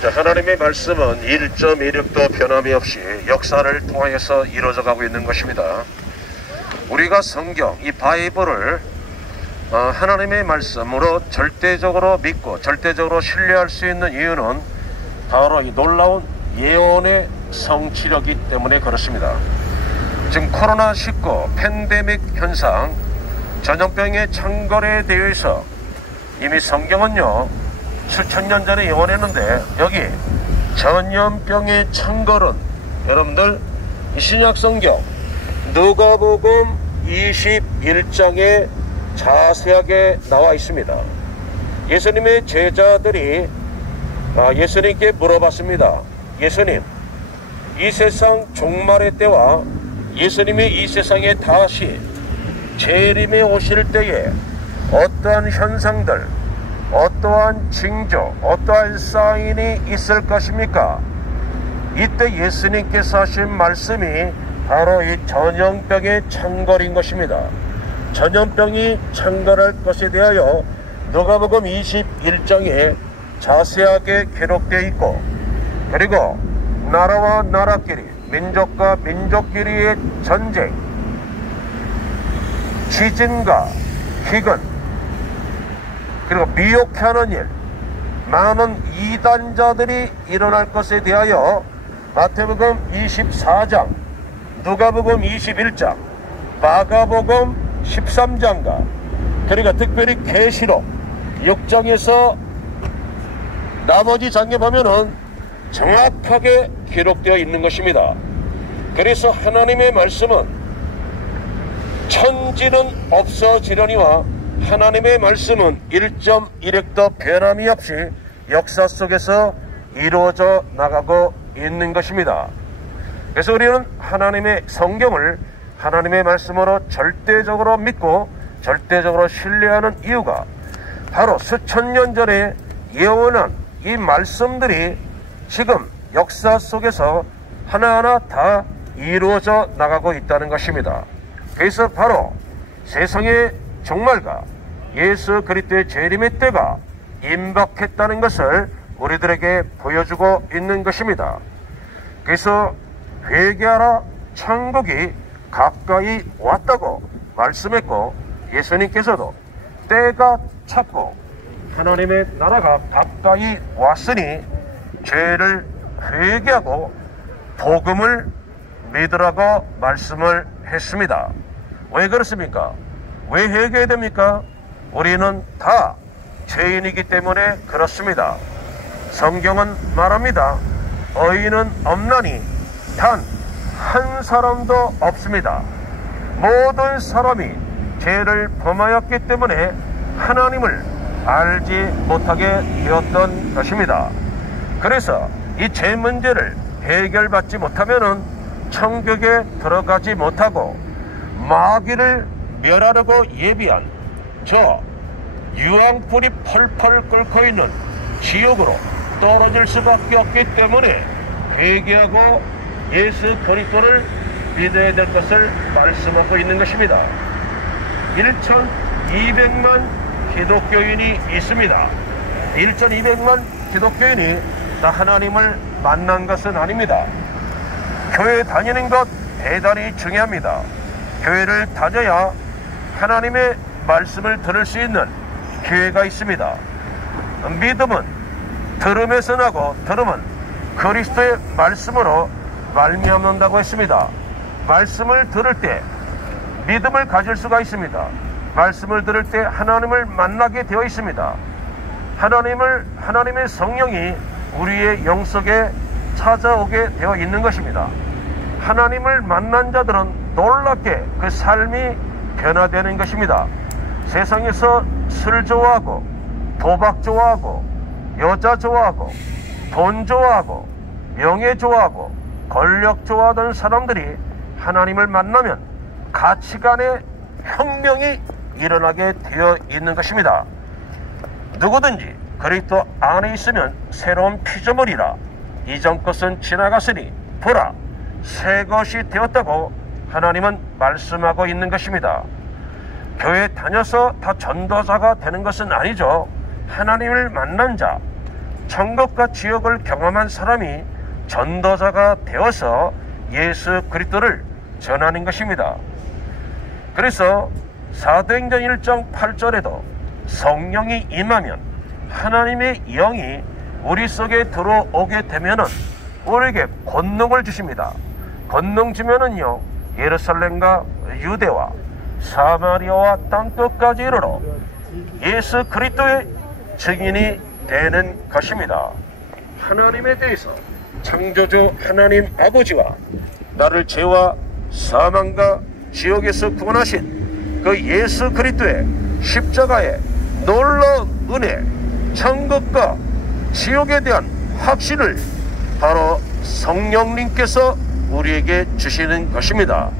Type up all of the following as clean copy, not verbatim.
자, 하나님의 말씀은 1.16도 변함이 없이 역사를 통하여서 이루어져 가고 있는 것입니다. 우리가 성경, 이 바이블을 하나님의 말씀으로 절대적으로 믿고 절대적으로 신뢰할 수 있는 이유는 바로 이 놀라운 예언의 성취력이기 때문에 그렇습니다. 지금 코로나19 팬데믹 현상, 전염병의 창궐에 대해서 이미 성경은요 수천 년 전에 예언했는데, 여기 전염병의 창궐은 여러분들 이 신약 성경 누가복음 21장에 자세하게 나와 있습니다. 예수님의 제자들이 예수님께 물어봤습니다. 예수님, 이 세상 종말의 때와 예수님이 이 세상에 다시 재림에 오실 때에 어떠한 현상들, 어떠한 징조, 어떠한 사인이 있을 것입니까? 이때 예수님께서 하신 말씀이 바로 이 전염병의 창궐인 것입니다. 전염병이 창궐할 것에 대하여 누가복음 21장에 자세하게 기록되어 있고, 그리고 나라와 나라끼리, 민족과 민족끼리의 전쟁, 지진과 기근, 그리고 미혹하는 일, 많은 이단자들이 일어날 것에 대하여 마태복음 24장, 누가복음 21장, 마가복음 13장과 그리고 특별히 계시록 6장에서 나머지 장에 보면은 정확하게 기록되어 있는 것입니다. 그래서 하나님의 말씀은 천지는 없어지려니와 하나님의 말씀은 1.1획도 변함이 없이 역사 속에서 이루어져 나가고 있는 것입니다. 그래서 우리는 하나님의 성경을 하나님의 말씀으로 절대적으로 믿고 절대적으로 신뢰하는 이유가 바로 수천 년 전에 예언한 이 말씀들이 지금 역사 속에서 하나하나 다 이루어져 나가고 있다는 것입니다. 그래서 바로 세상의 종말과 예수 그리스도의 재림의 때가 임박했다는 것을 우리들에게 보여주고 있는 것입니다. 그래서 회개하라, 천국이 가까이 왔다고 말씀했고, 예수님께서도 때가 찼고 하나님의 나라가 가까이 왔으니 죄를 회개하고 복음을 믿으라고 말씀을 했습니다. 왜 그렇습니까? 왜 회개해야 됩니까? 우리는 다 죄인이기 때문에 그렇습니다. 성경은 말합니다. 의인은 없나니 단 한 사람도 없습니다. 모든 사람이 죄를 범하였기 때문에 하나님을 알지 못하게 되었던 것입니다. 그래서 이 죄 문제를 해결받지 못하면은 천국에 들어가지 못하고 마귀를 멸하려고 예비한 저 유황불이 펄펄 끓고 있는 지옥으로 떨어질 수밖에 없기 때문에 회개하고 예수 그리스도를 믿어야 될 것을 말씀하고 있는 것입니다. 1200만 기독교인이 있습니다. 1200만 기독교인이 다 하나님을 만난 것은 아닙니다. 교회 다니는 것 대단히 중요합니다. 교회를 다녀야 하나님의 말씀을 들을 수 있는 기회가 있습니다. 믿음은 들음에서 나고 들음은 그리스도의 말씀으로 말미암는다고 했습니다. 말씀을 들을 때 믿음을 가질 수가 있습니다. 말씀을 들을 때 하나님을 만나게 되어 있습니다. 하나님의 성령이 우리의 영 속에 찾아오게 되어 있는 것입니다. 하나님을 만난 자들은 놀랍게 그 삶이 변화되는 것입니다. 세상에서 술 좋아하고 도박 좋아하고 여자 좋아하고 돈 좋아하고 명예 좋아하고 권력 좋아하던 사람들이 하나님을 만나면 가치관의 혁명이 일어나게 되어 있는 것입니다. 누구든지 그리스도 안에 있으면 새로운 피조물이라 이전 것은 지나갔으니 보라 새 것이 되었다고 하나님은 말씀하고 있는 것입니다. 교회 다녀서 다 전도자가 되는 것은 아니죠. 하나님을 만난 자, 천국과 지옥을 경험한 사람이 전도자가 되어서 예수 그리스도를 전하는 것입니다. 그래서 사도행전 1장 8절에도 성령이 임하면 하나님의 영이 우리 속에 들어오게 되면은 우리에게 권능을 주십니다. 권능 주면은요, 예루살렘과 유대와 사마리아와 땅끝까지 이르러 예수 그리스도의 증인이 되는 것입니다. 하나님에 대해서 창조주 하나님 아버지와 나를 죄와 사망과 지옥에서 구원하신 그 예수 그리스도의 십자가의 놀라운 은혜, 천국과 지옥에 대한 확신을 바로 성령님께서 우리에게 주시는 것입니다.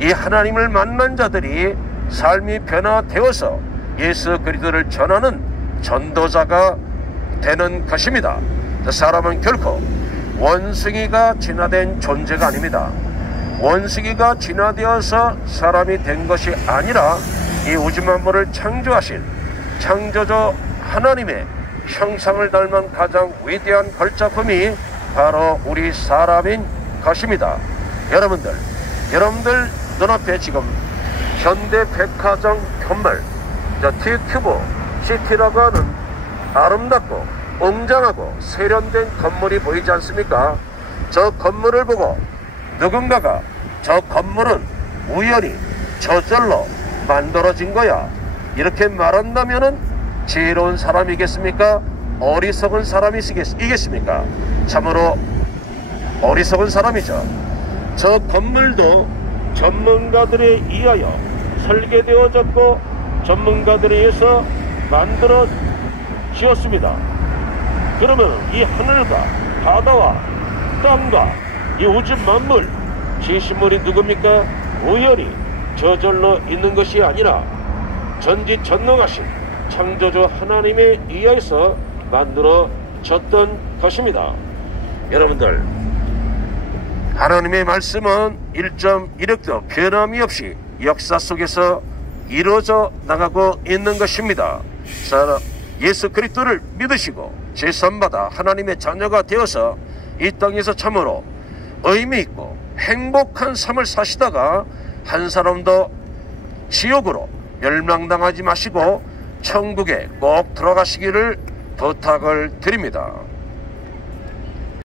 이 하나님을 만난 자들이 삶이 변화되어서 예수 그리스도를 전하는 전도자가 되는 것입니다. 사람은 결코 원숭이가 진화된 존재가 아닙니다. 원숭이가 진화되어서 사람이 된 것이 아니라 이 우주 만물을 창조하신 창조주 하나님의 형상을 닮은 가장 위대한 걸작품이 바로 우리 사람인 것입니다. 여러분들 눈앞에 지금 현대백화점 건물, T큐브 시티라고 하는 아름답고 웅장하고 세련된 건물이 보이지 않습니까? 저 건물을 보고 누군가가 저 건물은 우연히 저절로 만들어진 거야, 이렇게 말한다면은 지혜로운 사람이겠습니까? 어리석은 사람이겠습니까? 참으로 어리석은 사람이죠. 저 건물도 전문가들에 의하여 설계되어졌고 전문가들에 의해서 만들어 지었습니다. 그러면 이 하늘과 바다와 땅과 이 우주 만물 지으신분이 누굽니까? 우연히 저절로 있는 것이 아니라 전지전능하신 창조주 하나님에 의해서 만들어졌던 것입니다. 여러분들, 하나님의 말씀은 1.1획도 변함이 없이 역사 속에서 이루어져 나가고 있는 것입니다. 예수 그리스도를 믿으시고 제선받아 하나님의 자녀가 되어서 이 땅에서 참으로 의미있고 행복한 삶을 사시다가 한 사람도 지옥으로 멸망당하지 마시고 천국에 꼭 들어가시기를 부탁을 드립니다.